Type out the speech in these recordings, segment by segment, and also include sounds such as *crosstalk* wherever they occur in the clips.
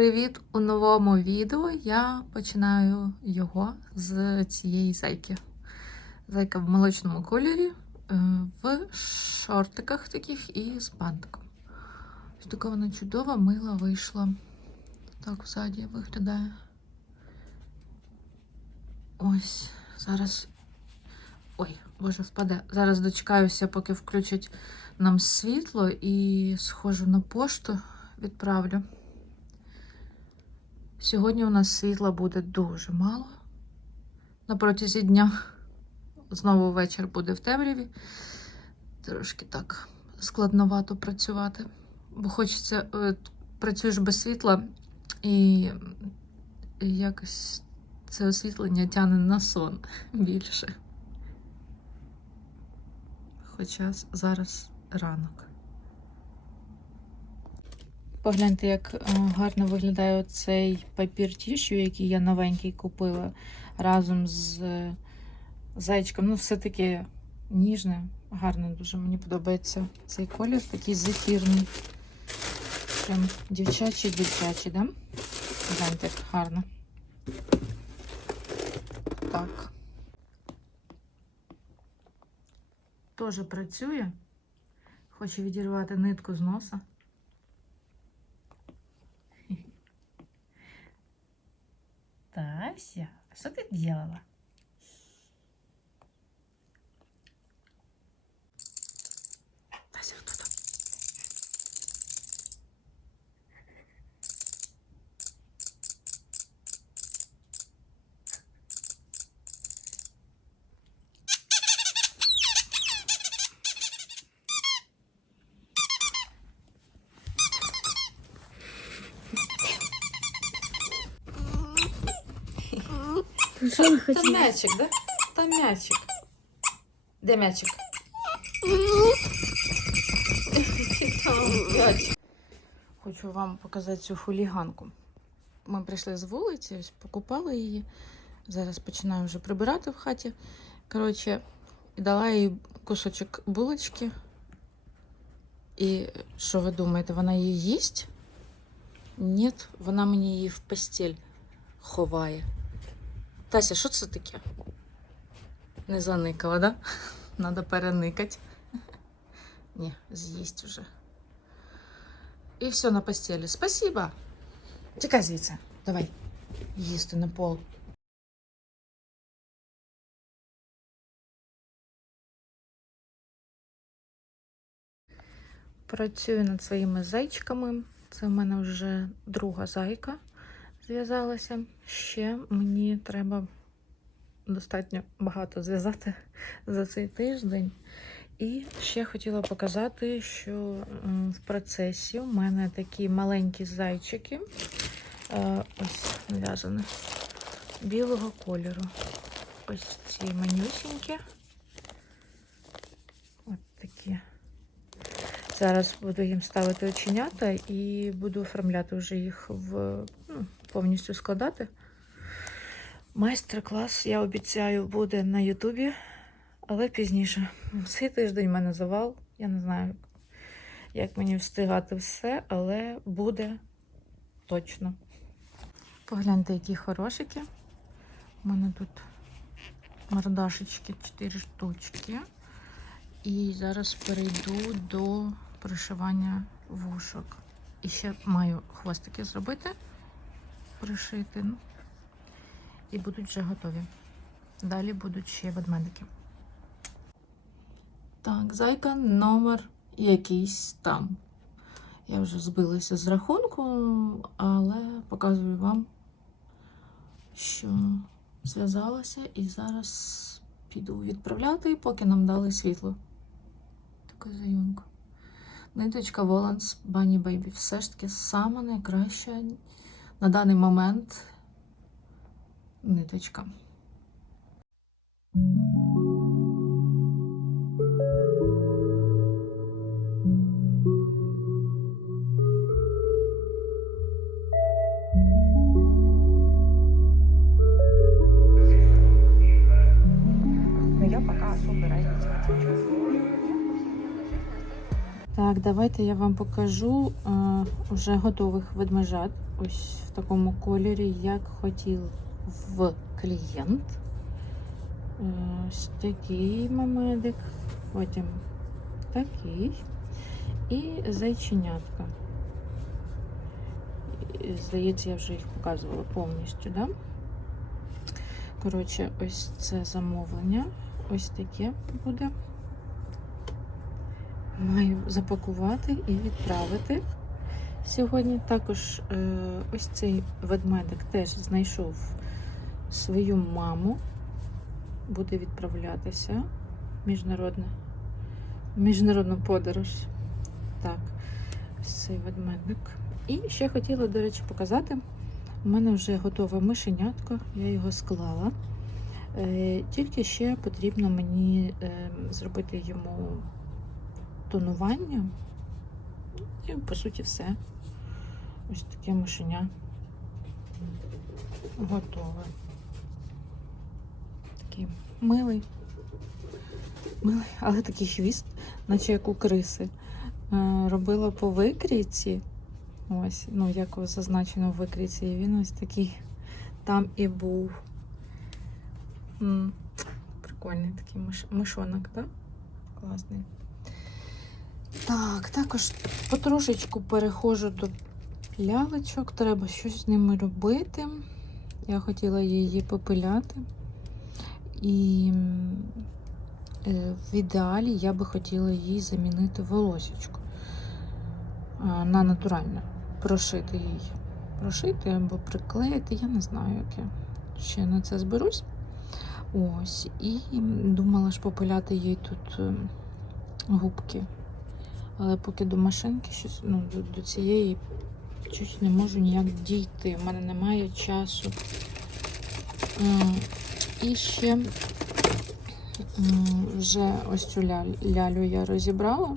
Привіт! У новому відео я починаю його з цієї зайки. Зайка в молочному кольорі, е, в шортиках таких і з бантиком. Ось така вона чудова, мила вийшла. Так ззаді виглядає. Ось, зараз. Ой, боже, впаде. Зараз дочекаюся, поки включать нам світло і схожу на пошту, відправлю. Сьогодні у нас світла буде дуже мало на протязі дня. Знову вечір буде в темряві. Трошки так складновато працювати. Бо хочеться, е, працюєш без світла і якось це освітлення тягне на сон більше. Хоча зараз ранок. Погляньте, як е, гарно виглядає цей папір тішю, який я новенький купила разом з е, зайчиком. Ну, все-таки ніжне, гарно дуже. Мені подобається цей колір, такий зефірний. Прям дівчачий, дівчачий, да? Гляньте, як гарно. Так. Теж працює. Хочу відірвати нитку з носа. Тася, что ты делала? Що ви Там мячик, да? Там мячик. Де мячик? Там мячик. Хочу вам показати цю хуліганку. Ми прийшли з вулиці, ось покупали її. Зараз починаю вже прибирати в хаті. Коротше, і дала їй кусочок булочки. І що ви думаєте, вона її їсть? Ні, вона мені її в постіль ховає. Тася, що це таке? Не заникала, да? *laughs* Надо переникати. *laughs* Ні, з'їсть вже. І все на постелі. Спасибо. Тікай звідси. Давай. Їсти на пол. Працюю над своїми зайчиками. Це в мене вже друга зайка зв'язалася. Ще мені треба достатньо багато зв'язати за цей тиждень. І ще хотіла показати, що в процесі у мене такі маленькі зайчики, е, ось нав'язані, білого кольору. Ось ці манюсінькі. От такі. Зараз буду їм ставити оченята і буду оформляти вже їх в ну, повністю складати. Майстер-клас, я обіцяю, буде на Ютубі, але пізніше. Цей тиждень в мене завал. Я не знаю, як мені встигати все, але буде точно. Погляньте, які хорошики. У мене тут мордашечки 4 штучки. І зараз перейду до пришивання вушок. І ще маю хвостики зробити, пришити. Ну, і будуть вже готові. Далі будуть ще ведмедики. Так, зайка номер якийсь там. Я вже збилася з рахунку, але показую вам, що зв'язалася і зараз піду відправляти, поки нам дали світло. Така заюнка. Ниточка Воланс Baby. Все ж таки сама найкраща на даний момент ниточка. Так, давайте я вам покажу е, вже готових ведмежат. Ось в такому кольорі, як хотів в клієнт. Е, Ось такий мамедик, потім такий і зайченятка. Здається, я вже їх показувала повністю, да? Коротше, ось це замовлення. Ось таке буде. Маю запакувати і відправити сьогодні. Також е, ось цей ведмедик теж знайшов свою маму. Буде відправлятися міжнародна, міжнародну подорож. Так, ось цей ведмедик. І ще хотіла, до речі, показати. У мене вже готове мишенятко, я його склала. Е, Тільки ще потрібно мені е, зробити йому тонування. І, по суті, все. Ось таке мишеня готове. Такий милий. Милий, але такий хвіст, наче як у криси. Е, Робила по викрійці. Ось, ну, як зазначено в викрійці, і він ось такий там і був. Прикольний такий миш... мишонок, так? Класний. Так, також потрошечку переходжу до лялечок. Треба щось з ними робити. Я хотіла її попиляти. І е, в ідеалі я би хотіла їй замінити волосечко а, на натуральне. Прошити її. Прошити або приклеїти, я не знаю, як я ще на це зберусь. Ось. І думала ж попиляти їй тут ем, губки. Але поки до машинки щось, ну, до, до цієї щось не можу ніяк дійти. У мене немає часу. І ще вже ось цю лялю я розібрала.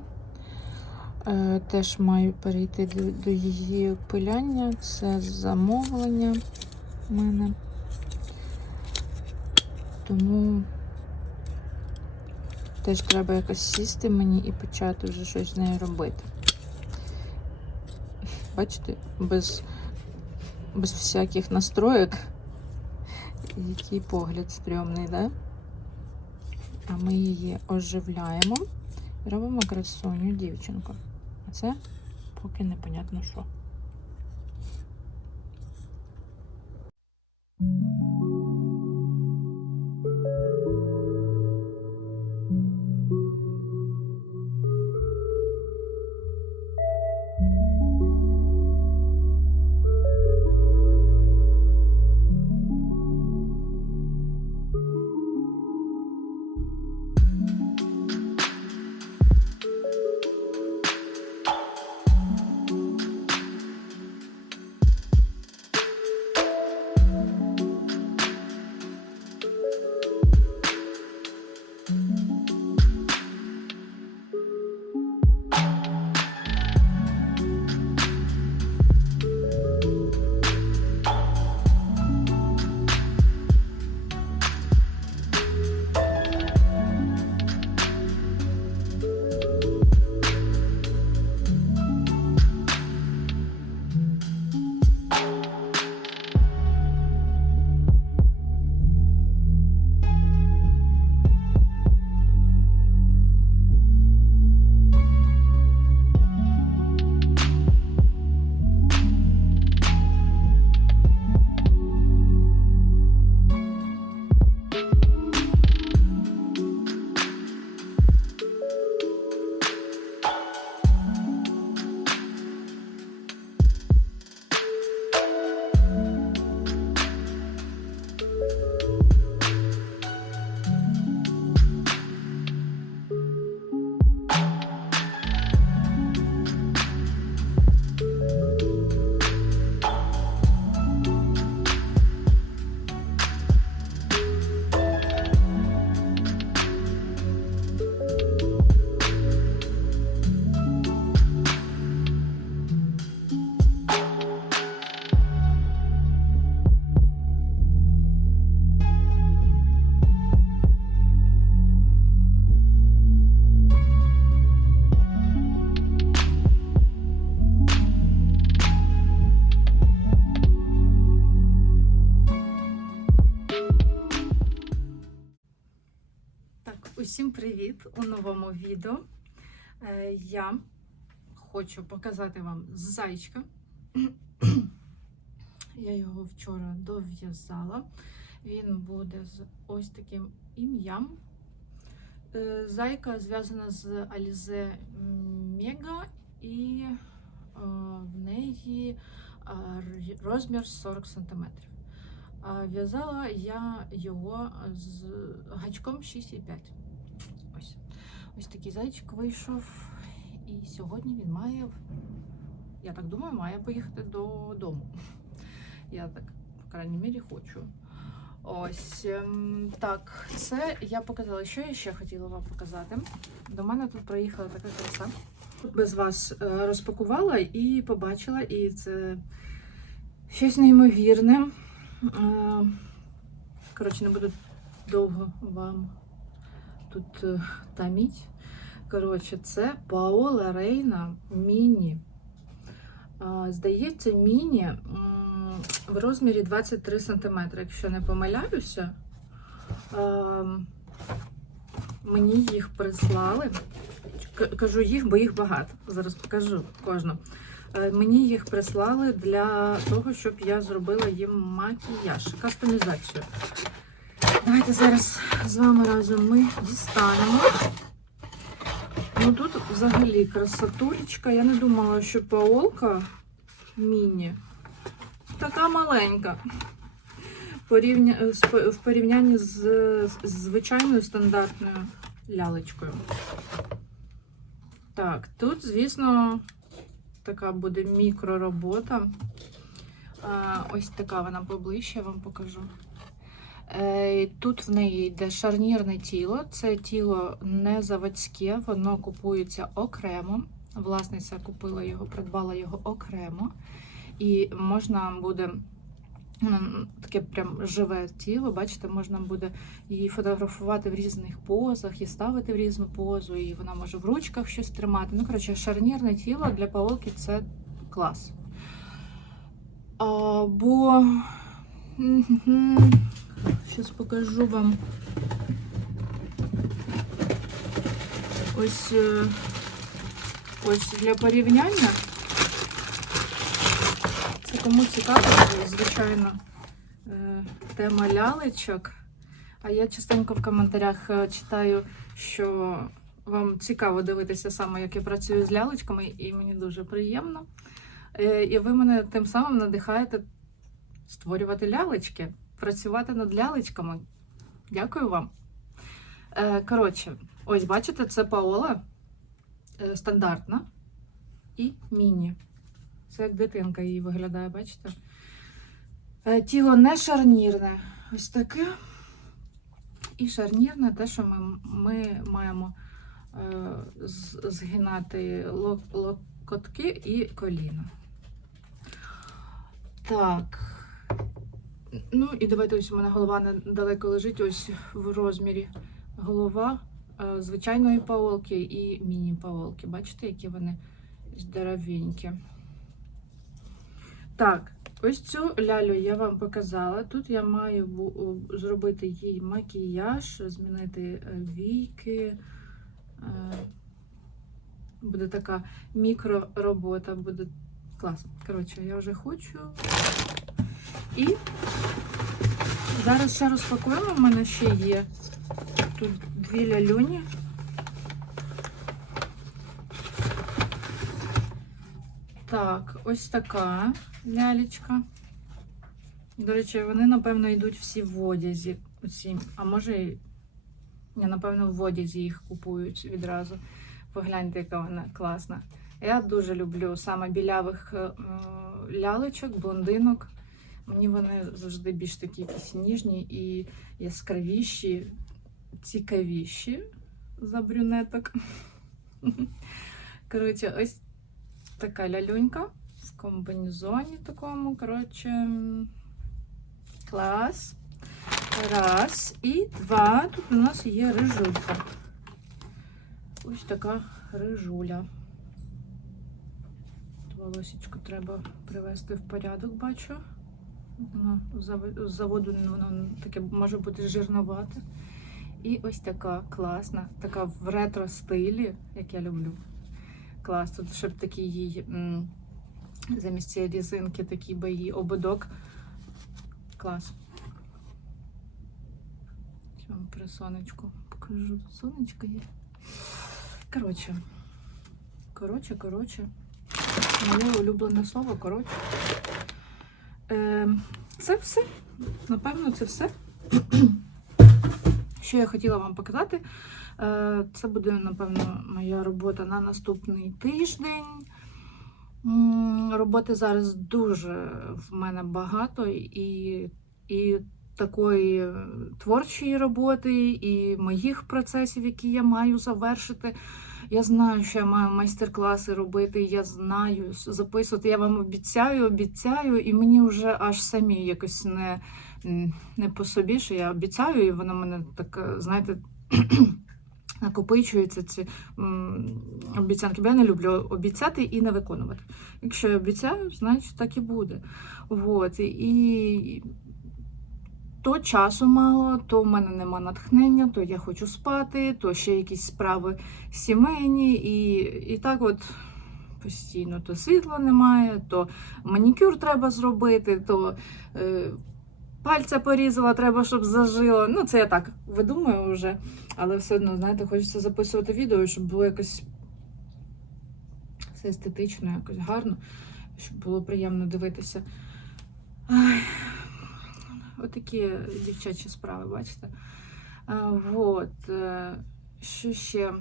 Е, Теж маю перейти до, до її пиляння. Це замовлення в мене. Тому теж треба якось сісти мені і почати вже щось з нею робити. Бачите, без, без всяких настроєк. Який погляд стрьомний, да? А ми її оживляємо і робимо красуню дівчинку. А це поки непонятно що. Привіт у новому відео. Е, Я хочу показати вам зайчика. Я його вчора дов'язала. Він буде з ось таким ім'ям. Е, Зайка зв'язана з Alize Мега і е, в неї розмір 40 см. В'язала я його з гачком 6,5. Ось. Такий зайчик вийшов. І сьогодні він має, я так думаю, має поїхати додому. *laughs* Я так, по крайній мірі, хочу. Ось ем, так, це я показала. Що я ще хотіла вам показати. До мене тут приїхала така краса. Без вас е, розпакувала і побачила, і це щось неймовірне. Е, Коротше, не буду довго вам тут е, таміть. Коротше, це Паола Рейна Міні. Здається, міні в розмірі 23 см, якщо не помиляюся. Мені їх прислали. Кажу їх, бо їх багато. Зараз покажу кожну. Е, Мені їх прислали для того, щоб я зробила їм макіяж, кастомізацію. Давайте зараз з вами разом ми дістанемо. Ну тут взагалі красотулечка. Я не думала, що паолка міні така маленька. В порівнянні з, звичайною стандартною лялечкою. Так, тут, звісно, така буде мікроробота. Ось така вона поближче, я вам покажу. Е, Тут в неї йде шарнірне тіло. Це тіло не заводське, воно купується окремо. Власниця купила його, придбала його окремо. І можна буде таке прям живе тіло. Bачите, можна буде її фотографувати в різних позах і ставити в різну позу, і вона може в ручках щось тримати. Ну, коротше, шарнірне тіло для паолки це клас. Бо зараз покажу вам. Ось, е, ось для порівняння. Це кому цікаво, звичайно, е, тема лялечок. А я частенько в коментарях е, читаю, що вам цікаво дивитися саме, як я працюю з лялечками, і мені дуже приємно. І ви мене тим самим надихаєте створювати лялечки, працювати над лялечками. Дякую вам. Е, Коротше, ось бачите, це Паола е, стандартна і міні. Це як дитинка її виглядає, бачите? Е, Тіло не шарнірне. Ось таке. І шарнірне те, що ми, ми маємо е, згинати локотки і коліна. Так. Ну і давайте ось у мене голова недалеко лежить, ось в розмірі голова е, звичайної паолки і міні-паолки. Бачите, які вони здоровенькі. Так, ось цю лялю я вам показала. Тут я маю зробити їй макіяж, змінити е, війки. Е, Буде така мікроробота, буде клас. Коротше, я вже хочу. І зараз ще розпакуємо. У мене ще є тут дві лялюні. Так, ось така лялечка. До речі, вони, напевно, йдуть всі в одязі. Оці. А може, ні, напевно, в одязі їх купують відразу. Погляньте, яка вона класна. Я дуже люблю саме білявих е, лялечок, блондинок. Мені вони завжди більш такі якісь ніжні і яскравіші, цікавіші за брюнеток. Коротше, ось така лялюнька в комбінезоні такому. Коротше, клас. Раз. І два. Тут у нас є рижулька. Ось така рижуля. Волосічку треба привести в порядок, бачу. Воно з заводу воно таке може бути жирновате. І ось така класна, така в ретро стилі, як я люблю. Клас. Тут щоб такий їй замість цієї різинки такий би її ободок. Клас. Ще вам про сонечко покажу. Тут сонечко є. Коротше. Коротше, коротше. Моє улюблене слово, коротше. Е, це все. Напевно, це все. *clears throat* Що я хотіла вам показати, е, це буде, напевно, моя робота на наступний тиждень. Роботи зараз дуже в мене багато, і, і такої творчої роботи, і моїх процесів, які я маю завершити. Я знаю, що я маю майстер-класи робити, я знаю, записувати. Я вам обіцяю, обіцяю, і мені вже аж самі якось не, не по собі, що я обіцяю, і воно мене так, е, знаєте, *clears throat* накопичується ці м, обіцянки. Бо я не люблю обіцяти і не виконувати. Якщо я обіцяю, значить так і буде. Вот. І то часу мало, то в мене нема натхнення, то я хочу спати, то ще якісь справи сімейні, і, і так от постійно то світла немає, то манікюр треба зробити, то е, пальця порізала, треба, щоб зажило. Ну, це я так видумаю вже, але все одно, знаєте, хочеться записувати відео, щоб було якось все естетично, якось гарно, щоб було приємно дивитися. Ай, Отакі дівчачі справи, бачите? А, вот. е, Що ще?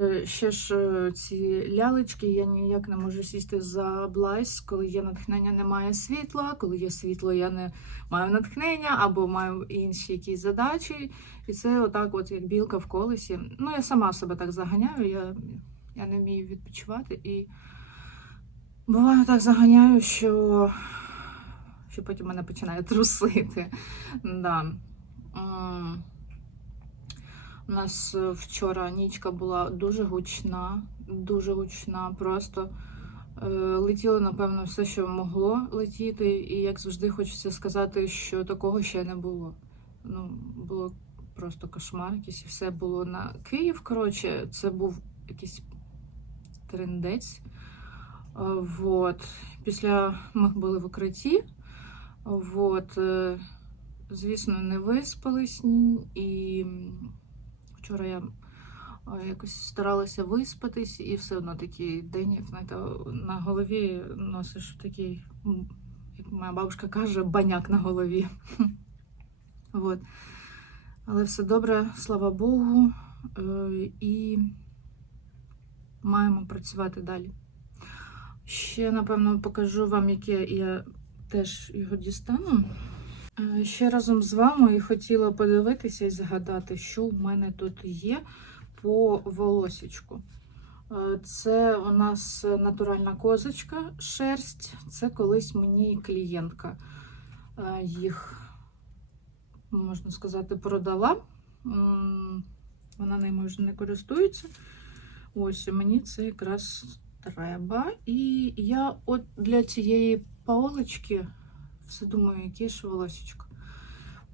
Е, Ще ж е, ці лялечки, я ніяк не можу сісти за блайс, коли є натхнення, немає світла, коли є світло, я не маю натхнення або маю інші якісь задачі. І це отак, от як білка в колесі. Ну, я сама себе так заганяю, я, я не вмію відпочивати. І буває так заганяю, що, що потім мене починає трусити. Да. У нас е, вчора нічка була дуже гучна, дуже гучна. Просто е, летіло, напевно, все, що могло летіти. І як завжди, хочеться сказати, що такого ще не було. Ну, було просто кошмар, якийсь і все було на Київ. Коротше, це був якийсь трендець. Е, Вот. Після ми були в укритті. Вот. е, Звісно, не виспались і вчора я якось старалася виспатись, і все одно такий день, як знаєте, на голові носиш такий, як моя бабушка каже, баняк на голові. *laughs* Вот. Але все добре, слава Богу, е, і маємо працювати далі. Ще, напевно, покажу вам, яке я теж його дістану. Е, Ще разом з вами і хотіла подивитися і згадати, що в мене тут є по волосічку. Е, Це у нас натуральна козочка, шерсть. Це колись мені клієнтка е, їх, можна сказати, продала. Вона ними вже не користується. Ось, мені це якраз треба. І я от для цієї паолочки все думаю, яке ж волосечко.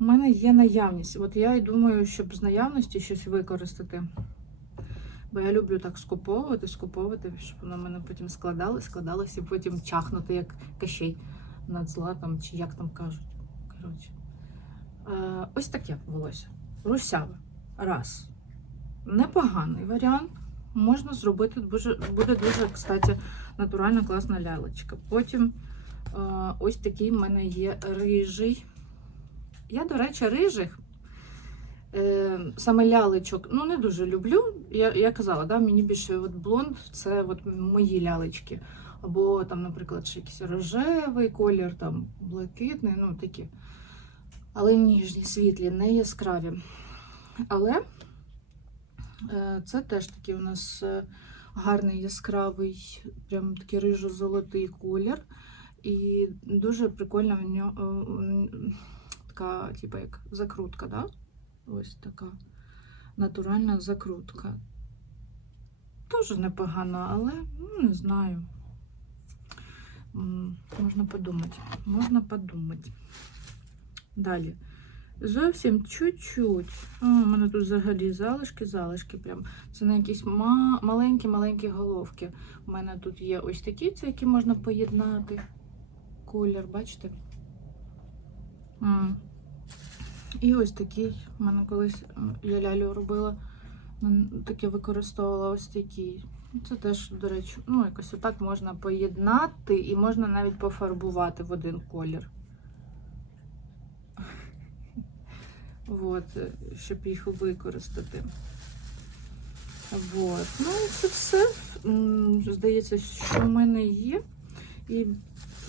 У мене є наявність. От я і думаю, щоб з наявності щось використати. Бо я люблю так скуповувати, скуповувати, щоб воно в мене потім складалось, складалось і потім чахнути, як кащей над златом, чи як там кажуть. Коротше. Е, ось таке волосся. Русяве. Раз. Непоганий варіант. Можна зробити дуже, буде дуже, кстати, натуральна класна лялечка. Потім ось такий в мене є рижий. Я, до речі, рижих, е, саме лялечок, ну не дуже люблю. Я, я казала, да, мені більше от блонд це от мої лялечки. Або там, наприклад, ще якийсь рожевий колір, там блакитний, ну такі. Але ніжні, світлі, не яскраві. Але е, це теж такий у нас е, гарний яскравий, прям такий рижо-золотий колір. І дуже прикольна в нього така, типу, як закрутка, да? Ось така натуральна закрутка. Теж непогано, але ну, не знаю. Можна подумати. Можна подумати. Далі. Зовсім чуть-чуть. У мене тут взагалі залишки, залишки. Прям. Це на якісь маленькі-маленькі головки. У мене тут є ось такі, це які можна поєднати. Колір, бачите? І ось такий. У мене колись я лялю робила. Таке використовувала ось такий. Це теж, до речі, ну, якось отак можна поєднати і можна навіть пофарбувати в один колір. *laughs* Вот, е, щоб їх використати. Вот. Ну і це все. Здається, що в мене є. І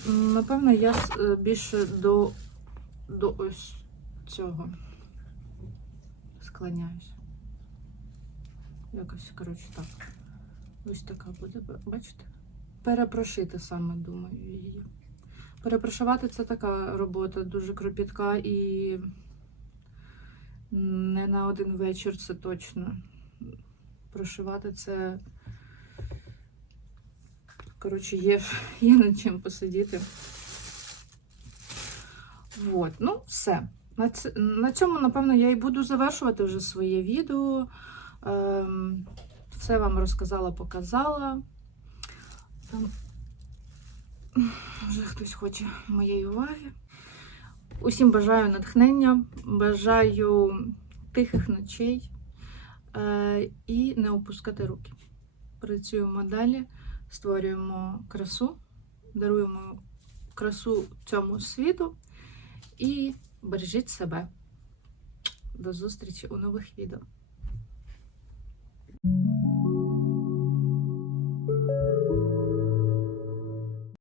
напевно я е, більше до, до ось цього склоняюсь. Якось, коротше, так. Ось така буде, бачите? Перепрошити саме, думаю, її. Перепрошувати це така робота дуже кропітка і не на один вечір це точно. Прошивати це. Коротше, є, *laughs* є над чим посидіти. Вот, ну, все. На цьому, напевно, я і буду завершувати вже своє відео. Ем, все вам розказала, показала. Там вже хтось хоче моєї уваги. Усім бажаю натхнення, бажаю тихих ночей е, і не опускати руки. Працюємо далі, створюємо красу, даруємо красу цьому світу і бережіть себе. До зустрічі у нових відео.